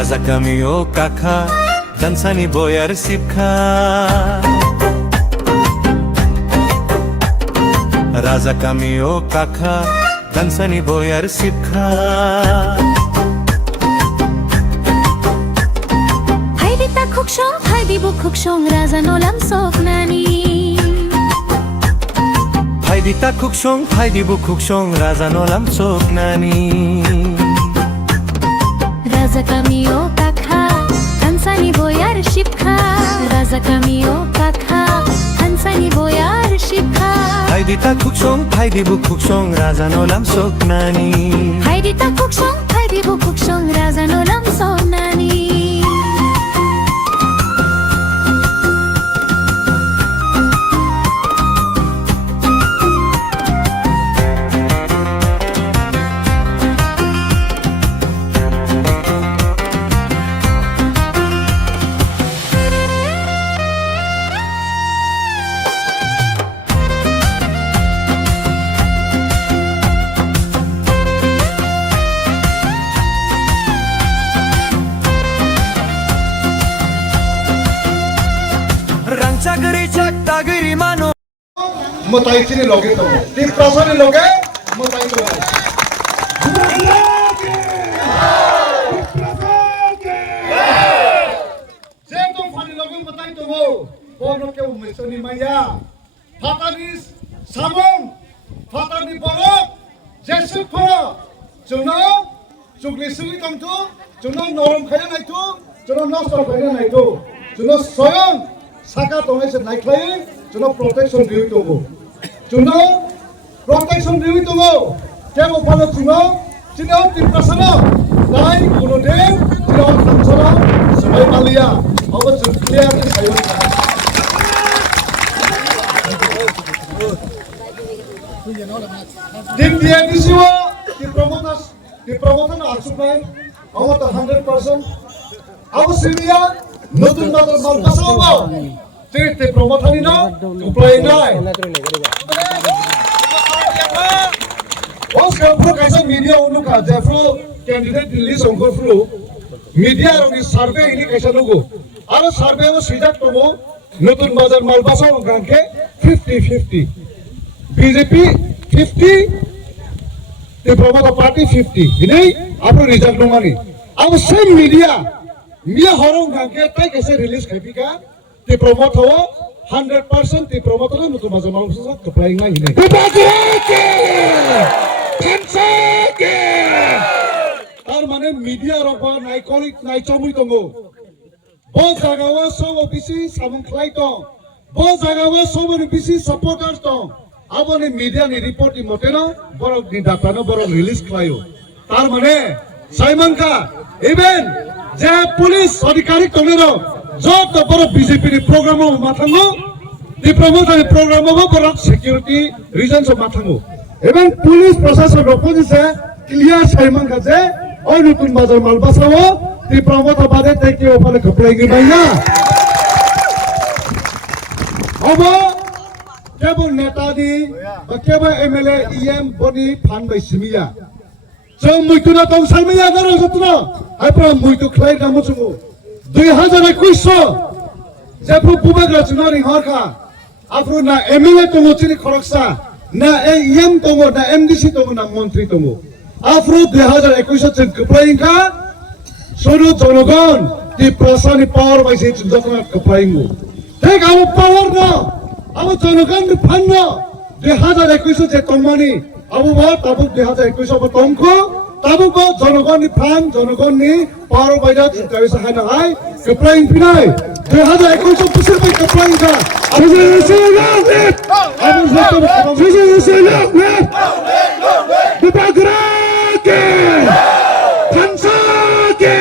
Raza Kamio Kaka Dansani Boyar Sipka Raza Kamio Kaka Dansani Boyar Sipka Haidita Kukshong Haidibu Kukshong Raza Nolam Soknani Haidita Kukshong Haidibu Kukshong Raza Nolam Soknani Raza Kamio Kaka Dansani Boyar Sipka Raza Kamio Kaka Dansani Boyar Sipka Haidita Kukshong Haidibu Kukshong Raza Nolam Soknani Haidita Kukshong Haidibu Kukshong Raza Nolam Soknani Rangchagri Chaktagiri Mano Mutai chini loge to ti prasani loge mutai to je tum fani loge mutai to bono ke umesoni maya fatani samong fatani borok jesupho jono jugli suli tongtu jono norom khaya nai tu jono nosto khaya nai tu jono soyong Saka tongai se naiklai, jono protection diwi tongo. Jono protection diwi tongo. Kemo palo jono, jono timprasana, nai kuno de, jono kamsana, sebai malia. Awas jumpiya ke sayo. Tim dia disiwa, di promotan asupai, awas 100%. Awas silia. নতুন নতুন মাল পাসাবো তে প্রমোটারি না উপায় নাই ওসকে প্রো কাইসা মিডিয়া উনুকা জেফ্রো ক্যান্ডিডেট রিলিজ অংকফ্রু মিডিয়া রনি সার্ভে ইনি কাইসা লুগো আর সার্ভে ও সিজাক তমো নতুন বাজার মাল পাসাবো গানকে 50-50 বিজেপি 50 তে প্রমোটা পার্টি 50 ইনি আপনি রিজাল্ট নমানি আর same media Mia horong gangke tai kaise release khapi ka ti promote ho 100% ti promote lo nutu maza malu sa keplai ngai hine kubagake kansake tar mane media roba nai kolik nai chomui tongo bo jagawa so obisi samung khlai tong bo jagawa so obisi supporters tong abone media ni report ni mote no borok ni data no borok release khlaio tar mane Simon ka even যে police আধিকারিক তনেরো যত বড় BJP নি programme মাথাঙ্গো দি promotion programme বড় security reasons মাথাঙ্গো এবং police প্রশাসন রপজিছে clear Saiman কাছে ওই নতুন বাজার মাল বাসাও দি প্রমোট বাদে থেকে ওপারে খপলাই গই না अब কেবল নেতা দি বা কেবল এমএলএ ইএম বনি ফান বাই সিমিয়া जों मैथुना दं साइमाया गारो जतनो आइफ्रा मैथु खलाय नामो जों 2021 जेफ्रु बुबाग्रा जों रिंहरखा आफ्रु ना एमएलए दङो चिनि खरकसा ना एएम दङो ना एमडीसी दङो ना मन्त्रि दङो आफ्रु 2021 जों कप्लायिंखा सोनु जनगण दि प्रशासनिक पावर बायसे जों जतनो कप्लायिंगो ठीक आबो पावर न आबो जनगण नि फान न 2021 जे तंमानि আবু বা তাবুক 2021 অব তংখ তাবুক জনগণনি ফান জনগণনি পাওয়ার বাইদা চিন্তাবিসা হাই না হাই কপ্লাইং পিনাই 2021 বছর বাই কপ্লাইং কা আবু দুবাগ্রাকে খানসাকে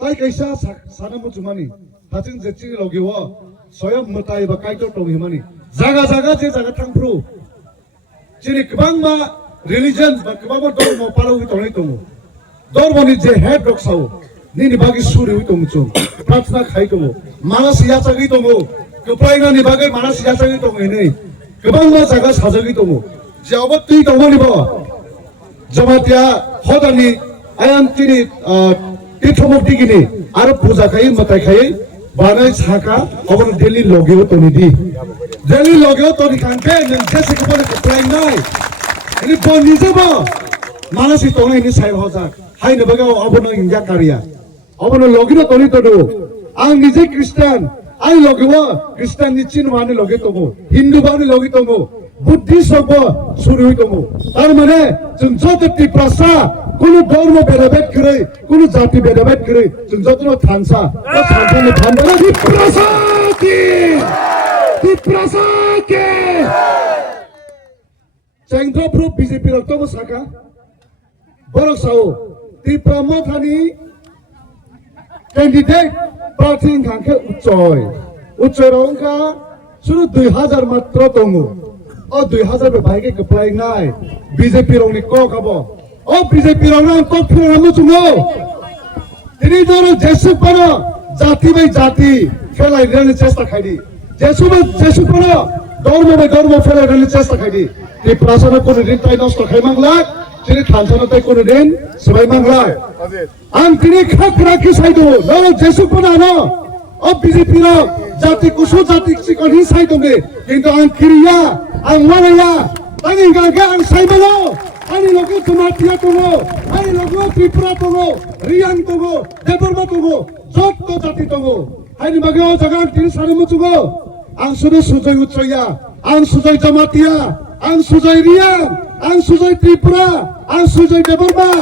তাই কাইসা সানামু জুমানি হাজিং জেচি লগিও সয়ম মতাই বা কাইটো টংহিমানি জায়গা জায়গা যে জায়গা থাংफ्रु Jadi kebangma religion, kebangma dormo palau itu orang itu, dormo ni je head dok sau, ni bagi suri itu muncul, pratna khai itu, mana siasa itu mu, keplaingan ni bagi mana siasa itu ini, kebangma jaga saja itu mu, jawab tu itu mu ni bawa, jamatia hodani ayam tini titomok digini aro puja kai matai kai banai saka obon Delhi logio toni di Delhi logio toni kanke nang jese ko bole plan nai ini bon nije ba manasi tongai ni sai hoja hai ne baga obon india karia obon logio toni todu ang nije Christian ai logio Christian ni chin wani logio togo Hindu wani logio togo Buddhist hobo suru hoi togo tar mane jung joto tiprasa কোনো ধর্ম ভেদাভেদ করে কোনো জাতি ভেদাভেদ করে যত থানসা থানসা কে চেংথ্রপ্রু BJP রক্তম সাকা বরক Sao ত্রিপ্রামথানি candidate প্রার্থী খানকে উচ্চয় রংকা শুধু 2000 মাত্র দङ ও 2000 বাইকে কপ্লাই নাই বিজেপি রংনি ক খাবো ও বিজেপি রংনা ক ফিরামু চুঙ্গো তিনি ধরো জেসু পানো জাতি বাই জাতি ফেলাই রেলে চেষ্টা খাইদি জেসু পানো ধর্ম বাই ধর্ম ফেলাই রেলে চেষ্টা খাইদি এই প্রাসাদ কোন দিন তাই নষ্ট খাই মাংলা তিনি থানসানা তাই কোন দিন সবাই মাংলা আন তিনি খাক রাখি সাইদো ন জেসু পানো ন ও বিজেপি র জাতি কুসু জাতি চিকন হি সাইদোগে কিন্তু আন কিরিয়া আন মালায়া তাই গাগে আন সাইবালো Ani logo Tomatia togo, ani logo Tripura togo, Riang togo, Deborma togo, Jotto jati togo. Ani bagyo jaga tini sarimu togo. Ang sudah sujai Utraya, ang sujai Tomatia, ang sujai Riang, ang sujai Tripura, ang sujai Deborma,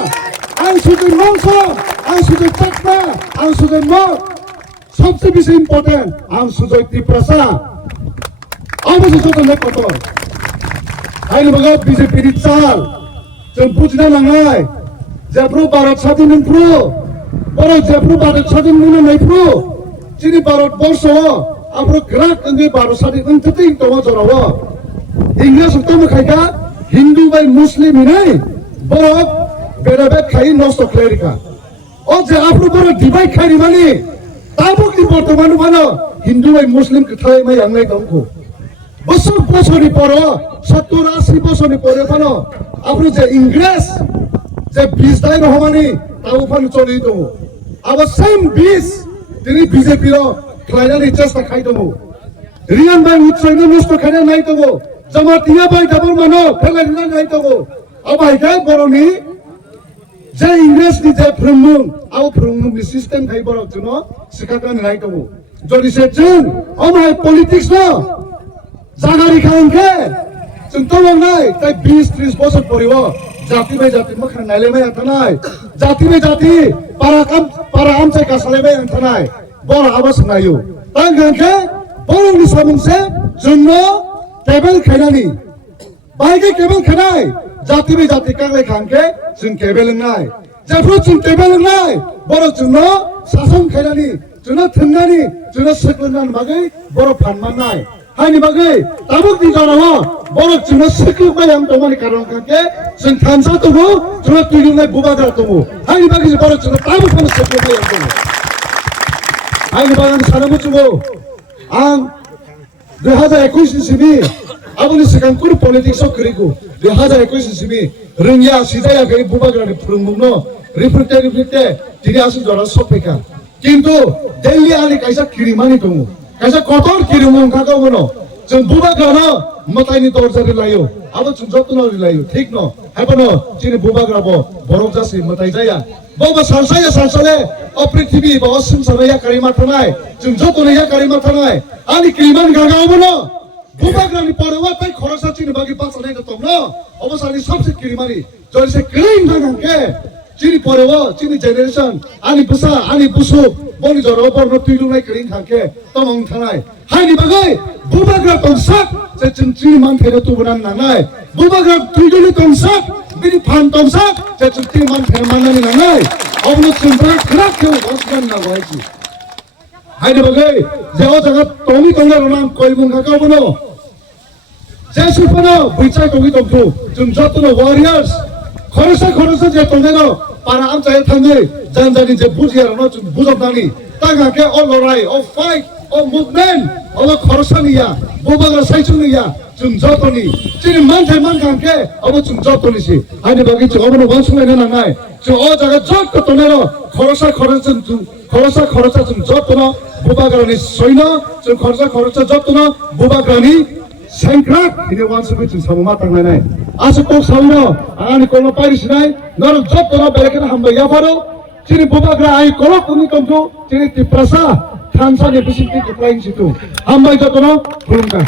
ang sujai Mongso, ang sujai Chakma, ang sujai Mok. सबसे बेसी important ang sujai Tripura sa. Apa sesuatu nak kotor? Ani bagyo BJP di chal. जों बुझना लांनाय जेब्रु भारत स्वाधीन pro बर जेब्रु भारत स्वाधीन मोननाय pro जोंनि भारत बर्ष आब्रु ग्राक अंगे भारत स्वाधीन अंतति दङ जराव इंग्लिश तम खायगा हिंदू बाय मुस्लिम हिनै बर बेराबे खाय नष्ट खायरिका ओ जे आब्रु बर डिवाइड खायरि माने ताबो कि बर्तमान मानो हिंदू बाय मुस्लिम खाय मै आंनाय दंखौ বছর বছরই পর 70-80 বছরই পরে পান আপনি যে ইংরেজ যে বীজ দায় রহমানি তাও ফান চলি দङ আবার সেম বীজ তিনি বিজেপির খাইনানি চেষ্টা খাই দङ রিয়ান বাই উচ্চৈন নষ্ট খাইনা নাই দङ জামাতিয়া বাই ডাবল মানো ফেলাইনা নাই দङ আবাইকা বরনি যে ইংরেজ ni যে ফ্রমুং আও ফ্রমুংনি সিস্টেম খাই বরক জন্য শিকাকান নাই দङ যদি সে जों আমায় পলিটিক্স না জাগারি খানকে जों तमंनाय তাই 20-30 বছর পরেও জাতি বাই জাতি মখান নাইলেমাই আনথানাय জাতি বাই জাতি পারা আমচাই কাসালাইবাই আনথানাय বড় আবাস নাইও তাই গানকে বড়নি সামুংসে জন্য টেবিল খাইনানি বাইকে কেবল খানাय জাতি বাই জাতি কাংলাই খানকে जों টেবিল নাই যেফ্রু जों টেবিল নাই বড় জন্য শাসন খাইনানি জন্য থন্নানি জন্য সকলনান বাগै বড় ফানমানাय Hani bagai, tabuk di jarawa, borok cuma sekil bayang tomani karang kake, sen tansa tomo, cuma tuyul nai bubagar tomo. Hani bagai borok cuma tabuk mana sekil bayang tomo. Hani bagai sanamu cuma, ang 2021 sini, aboni sekarang kur politik sok keriku, 2021 sini, ringya sidaya kari bubagar ni perumno, reflekte, jadi asu jara sok peka. Kintu Delhi ali kaisa kirimani tomo. Kaisa kotor kirimung kakak mono, जों बुबाग्रानो मताइनि दरजारि लायो आबो जों जतनो लायो ठीक न हाबनो जोंनि बुबाग्राबो बरफ जासि मताइ जाया बबा सालसाले अ पृथ्वी बा संसार या कारिमा थानाय जों जतनो या कारिमा थानाय आनि किमान गागावनो बुबाग्रानि परवा ताइ खरसा चिनि बागि पाछानाय त तमनो अबसानि सबसे किरिमानि जइसे क्लीन गागाके चिनि परवा चिनि जेनेरेशन आनि बुसा आनि बुसु बनि जरो परनो तुइलुनाय क्लीन खाके तमं थानाय हानि बागै बुबाग्रा तंसाक जे चिनि मानफेरे तुबनान नानाय बुबाग्रा तुइलुनि तंसाक बिनि फान तंसाक जे चिनि मानफेरे माननानि नानाय अबनो चिनफ्रा क्राकौ हसगान ना वाइसि हानि बागै जे अ जागा तंगि तंगा रनाम कयमुं खाकावनो जे सुफनो बुइचाय तंगि तंगथु जों जतनो वारियर्स खरसा जे तंगानो para amcai thangi janjani je bujiar no bujobnani tagake o lorai o fight o movement o khorosaniya bubagra saisuniya जों जतनि चिनि मानथाय मानखांके अब जों जतनिसि आनि बागै जों अबनो वानसुनाय नानाय 저 자가 저것 도내로 খরচা 좀 저도나 보바가라니 서이나 저 খরচা 저도나 보바가라니 생각 이네 완수비 좀 사모마 땅나네 아서 꼭 사우나 아니 꼴로 빠리시나이 너는 저도나 베레케나 한번 야바로 지니 보바가라 아이 꼴로 꾸니 검토 지니 티프라사 탄산에 비신티 클라인 시투 한번 저도나 그런가